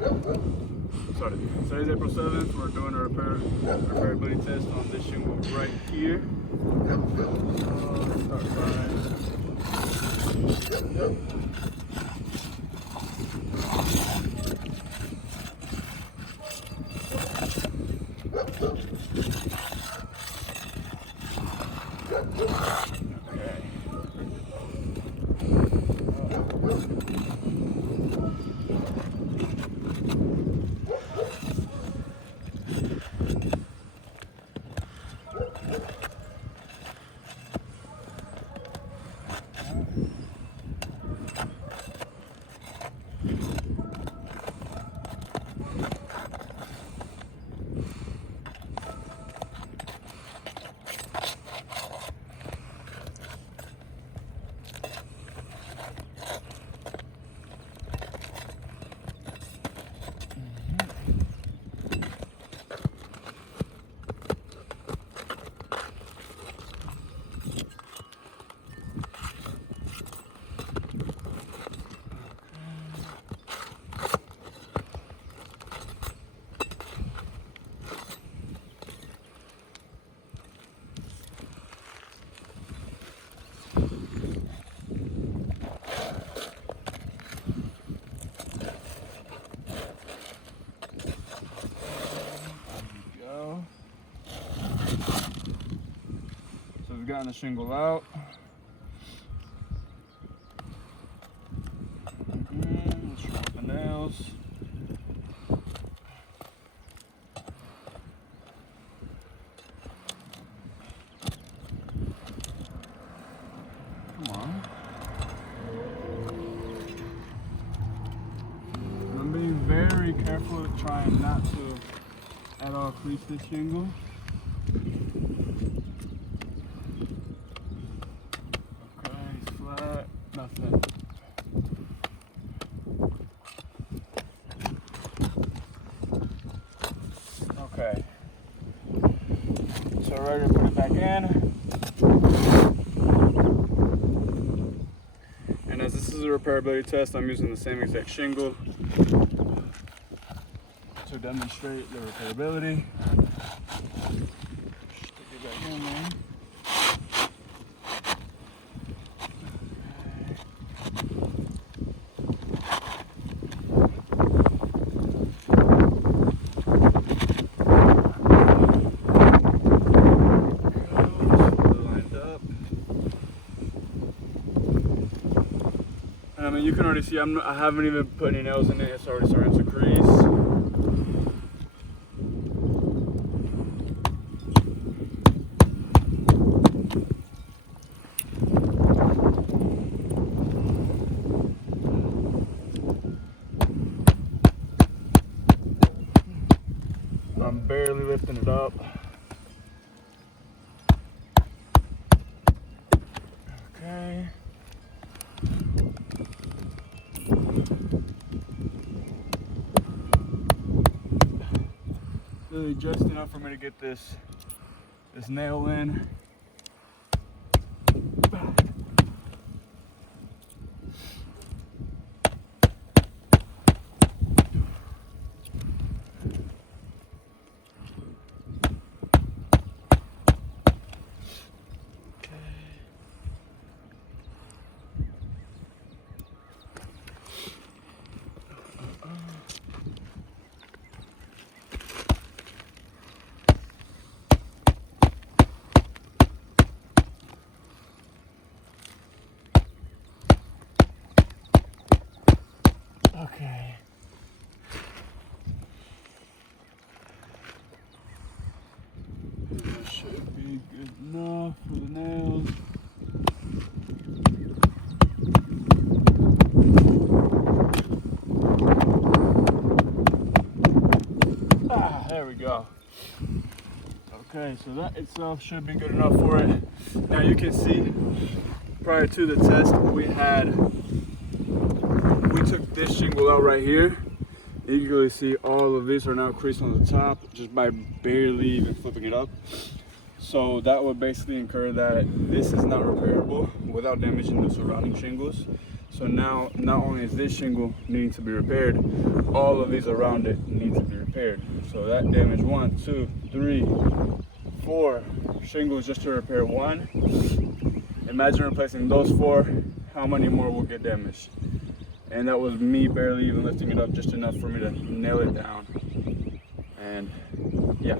Sorry. Today's April 7th. We're doing a repairability test on this shingle right here. Start So we've gotten the shingle out. Let's sharpen the nails. Come on. I'm being very careful trying not to at all crease this shingle. Nothing. Okay. So we're ready to put it back in. And as this is a repairability test, I'm using the same exact shingle to demonstrate the repairability. Stick it back in there. And I mean, you can already see I haven't even put any nails in it. It's already starting to crease. I'm barely lifting it up. Okay. Really just enough for me to get this nail in. Okay. That should be good enough for the nails. There we go. Okay, so that itself should be good enough for it. Now you can see, prior to the test, we took this shingle out right here. You can really see all of these are now creased on the top just by barely even flipping it up. So that would basically incur that this is not repairable without damaging the surrounding shingles. So now, not only is this shingle needing to be repaired, all of these around it need to be repaired. So that damaged 1, 2, 3, 4 shingles just to repair one. Imagine replacing those 4, how many more will get damaged? And that was me barely even lifting it up just enough for me to nail it down. And yeah.